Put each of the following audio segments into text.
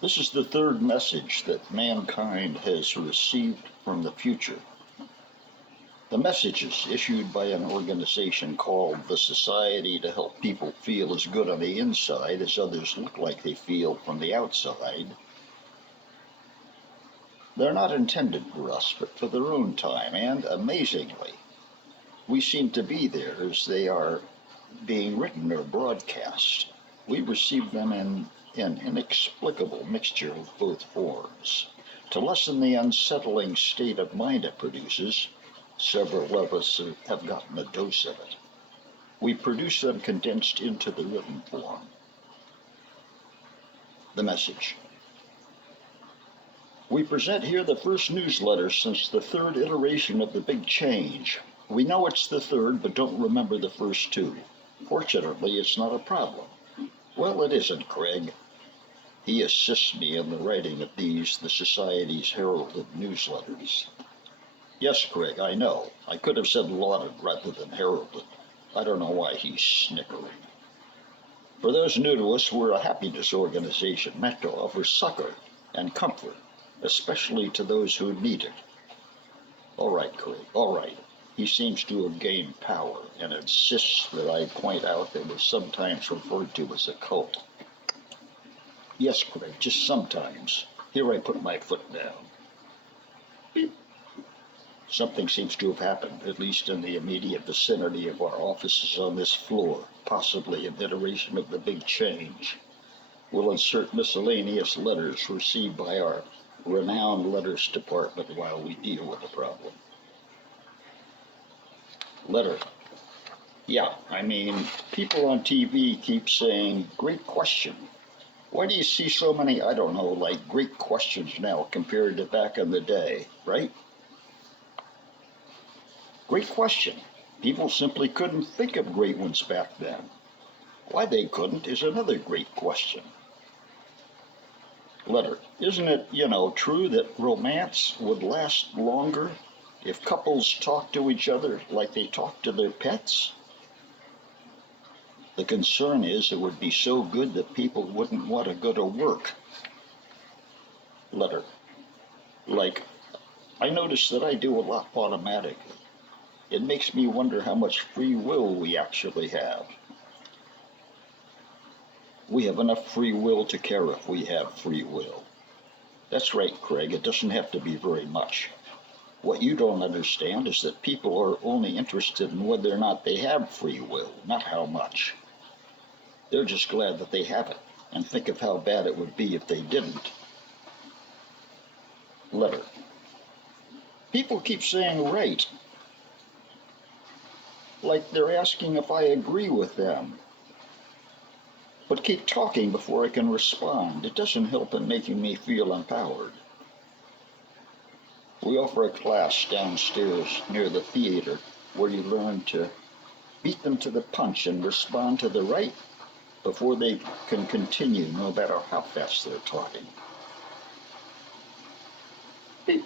This is the third message that mankind has received from the future. The message is issued by an organization called the Society to Help People Feel as Good on the Inside as Others Look Like They Feel from the Outside. They're not intended for us, but for their own time, and amazingly, we seem to be there as they are being written or broadcast. We receive them in an inexplicable mixture of both forms. To lessen the unsettling state of mind it produces, several of us have gotten a dose of it. We produce them condensed into the written form. The message. We present here the first newsletter since the third iteration of the Big Change. We know it's the third, but don't remember the first two. Fortunately, it's not a problem. Well, it isn't, Craig. He assists me in the writing of these, the Society's heralded newsletters. Yes, Craig, I know. I could have said lauded rather than heralded. I don't know why he's snickering. For those new to us, we're a happiness organization meant to offer succor and comfort, especially to those who need it. All right, Craig, all right. He seems to have gained power and insists that I point out that we're sometimes referred to as a cult. Yes, Craig, just sometimes. Here I put my foot down. Beep. Something seems to have happened, at least in the immediate vicinity of our offices on this floor, possibly an iteration of the Big Change. We'll insert miscellaneous letters received by our renowned letters department while we deal with the problem. Letter. Yeah, people on TV keep saying, great question. Why do you see so many, I don't know, like great questions now compared to back in the day, right? Great question. People simply couldn't think of great ones back then. Why they couldn't is another great question. Letter. Isn't it, true that romance would last longer if couples talk to each other like they talk to their pets? The concern is it would be so good that people wouldn't want to go to work. Letter. Like, I notice that I do a lot automatically. It makes me wonder how much free will we actually have. We have enough free will to care if we have free will. That's right, Craig, it doesn't have to be very much. What you don't understand is that people are only interested in whether or not they have free will, not how much. They're just glad that they have it, and think of how bad it would be if they didn't. Letter. People keep saying right, like they're asking if I agree with them. But keep talking before I can respond. It doesn't help in making me feel empowered. We offer a class downstairs near the theater where you learn to beat them to the punch and respond to the right before they can continue, no matter how fast they're talking. Beep.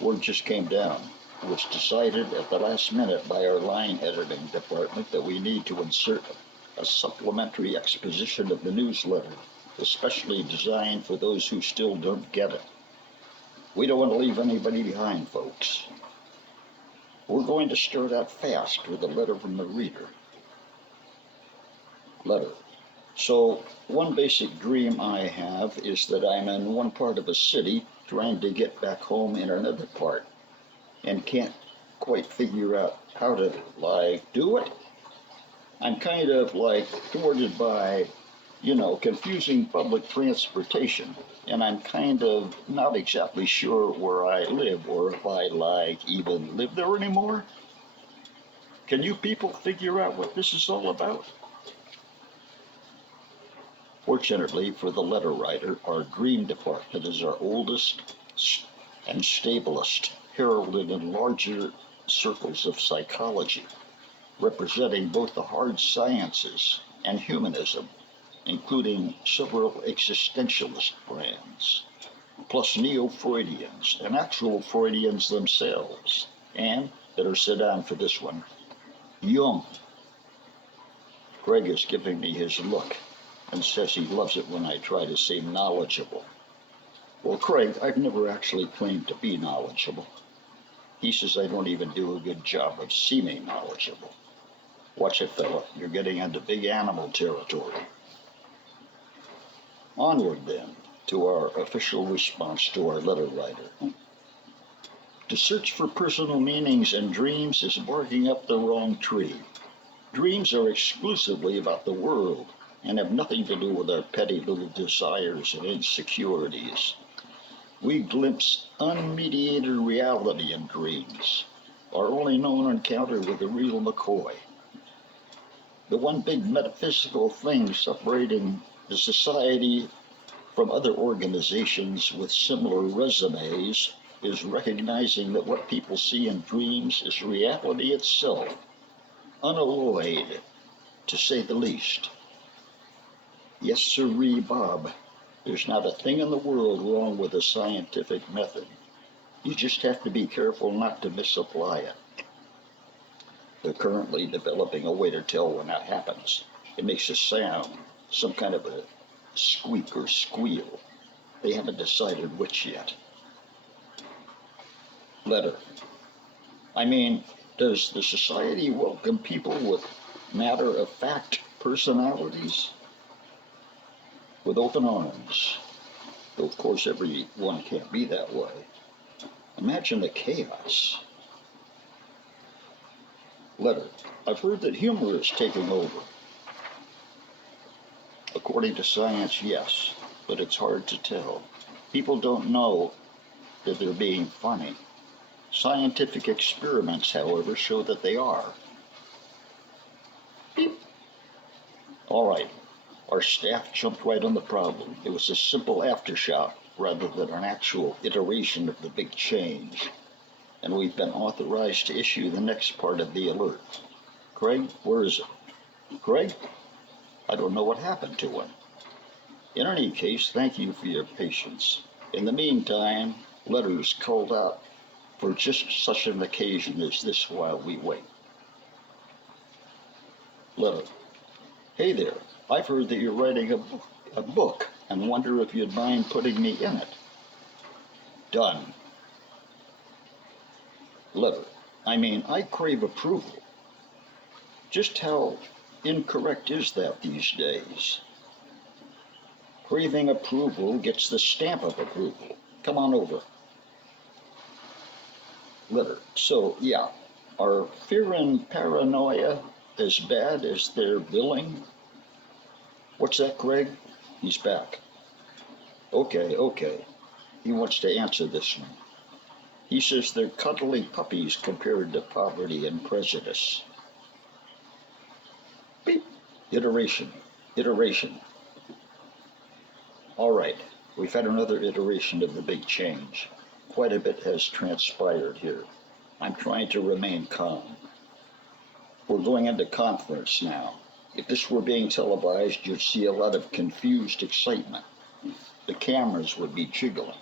Word just came down. It was decided at the last minute by our line editing department that we need to insert a supplementary exposition of the newsletter, especially designed for those who still don't get it. We don't want to leave anybody behind, folks. We're going to start out fast with a letter from the reader. Letter. So, one basic dream I have is that I'm in one part of a city trying to get back home in another part and can't quite figure out how to, do it. I'm kind of, thwarted by, confusing public transportation, and I'm kind of not exactly sure where I live or if I, even live there anymore. Can you people figure out what this is all about? Fortunately for the letter writer, our dream department is our oldest and stablest, heralded in larger circles of psychology, representing both the hard sciences and humanism, including several existentialist brands, plus neo-Freudians and actual Freudians themselves, and, better sit down for this one, Jung. Greg is giving me his look. and says he loves it when I try to seem knowledgeable. Well, Craig, I've never actually claimed to be knowledgeable. He says I don't even do a good job of seeming knowledgeable. Watch it, fella. You're getting into big animal territory. Onward, then, to our official response to our letter writer. To search for personal meanings in dreams is barking up the wrong tree. Dreams are exclusively about the world and have nothing to do with our petty little desires and insecurities. We glimpse unmediated reality in dreams, our only known encounter with the real McCoy. The one big metaphysical thing separating the society from other organizations with similar resumes is recognizing that what people see in dreams is reality itself, unalloyed, to say the least. Yes, sirree, Bob. There's not a thing in the world wrong with the scientific method. You just have to be careful not to misapply it. They're currently developing a way to tell when that happens. It makes a sound, some kind of a squeak or squeal. They haven't decided which yet. Letter. I mean, does the society welcome people with matter-of-fact personalities? With open arms. Though, of course, everyone can't be that way. Imagine the chaos. Letter. I've heard that humor is taking over. According to science, yes, but it's hard to tell. People don't know that they're being funny. Scientific experiments, however, show that they are. Beep. All right, our staff jumped right on the problem. It was a simple aftershock rather than an actual iteration of the big change. And we've been authorized to issue the next part of the alert. Craig, where is it? Craig? I don't know what happened to him. In any case, thank you for your patience. In the meantime, letters called out for just such an occasion as this while we wait. Letter. Hey there, I've heard that you're writing a book and wonder if you'd mind putting me in it. Done. Letter. I mean, I crave approval. Just how incorrect is that these days? Craving approval gets the stamp of approval. Come on over. Letter. So, yeah, are fear and paranoia as bad as they're billing? What's that, Craig? He's back. Okay. He wants to answer this one. He says they're cuddly puppies compared to poverty and prejudice. Beep. Iteration. All right, we've had another iteration of the big change. Quite a bit has transpired here. I'm trying to remain calm. We're going into conference now. If this were being televised, you'd see a lot of confused excitement. The cameras would be jiggling.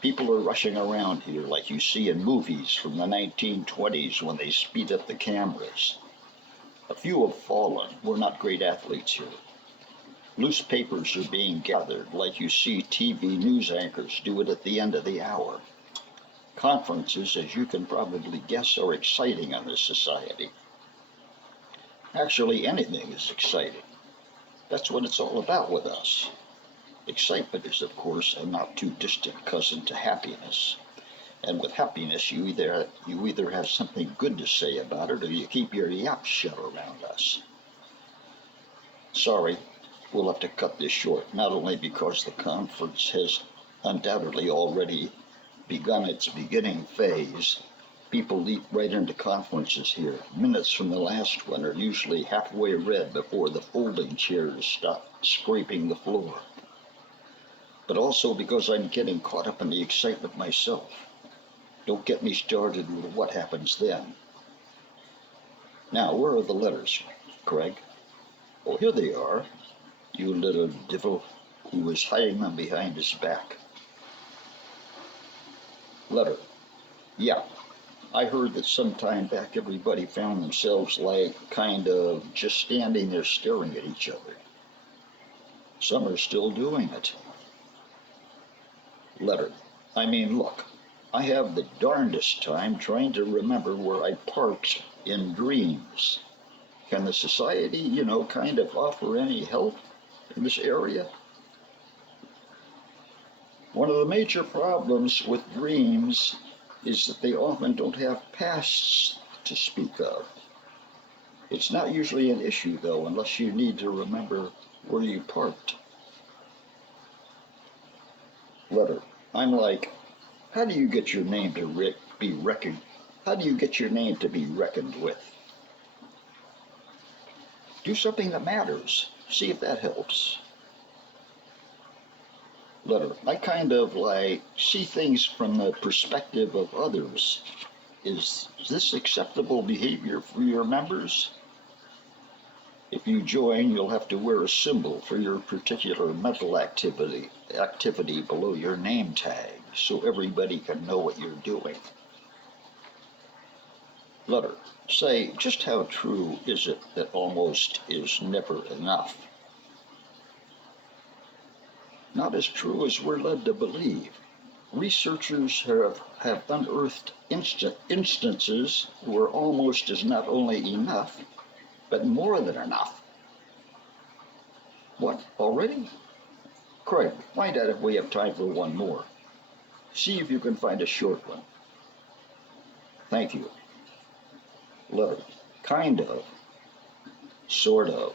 People are rushing around here like you see in movies from the 1920s when they speed up the cameras. A few have fallen. We're not great athletes here. Loose papers are being gathered like you see TV news anchors do it at the end of the hour. Conferences, as you can probably guess, are exciting in this society. Actually, anything is exciting. That's what it's all about with us. Excitement is, of course, a not too distant cousin to happiness. And with happiness, you either have something good to say about it or you keep your yap shut around us. Sorry, we'll have to cut this short, not only because the conference has undoubtedly already begun its beginning phase. People leap right into conferences here. Minutes from the last one are usually halfway read before the folding chairs stop scraping the floor. But also because I'm getting caught up in the excitement myself. Don't get me started with what happens then. Now, where are the letters, Craig? Oh, here they are. You little devil who was hiding them behind his back. Letter. Yeah, I heard that some time back everybody found themselves like kind of just standing there staring at each other. Some are still doing it. Letter. I mean, look, I have the darndest time trying to remember where I parked in dreams. Can the society, kind of offer any help in this area? One of the major problems with dreams is that they often don't have pasts to speak of. It's not usually an issue, though, unless you need to remember where you parked. Letter. I'm like, how do you get your name to be reckoned? How do you get your name to be reckoned with? Do something that matters. See if that helps. Letter. I kind of see things from the perspective of others. Is this acceptable behavior for your members? If you join, you'll have to wear a symbol for your particular mental activity below your name tag, so everybody can know what you're doing. Letter. Say, just how true is it that almost is never enough? Not as true as we're led to believe. Researchers have unearthed instances where almost is not only enough, but more than enough. What, already? Craig, find out if we have time for one more. See if you can find a short one. Thank you. Letter. Kind of. Sort of.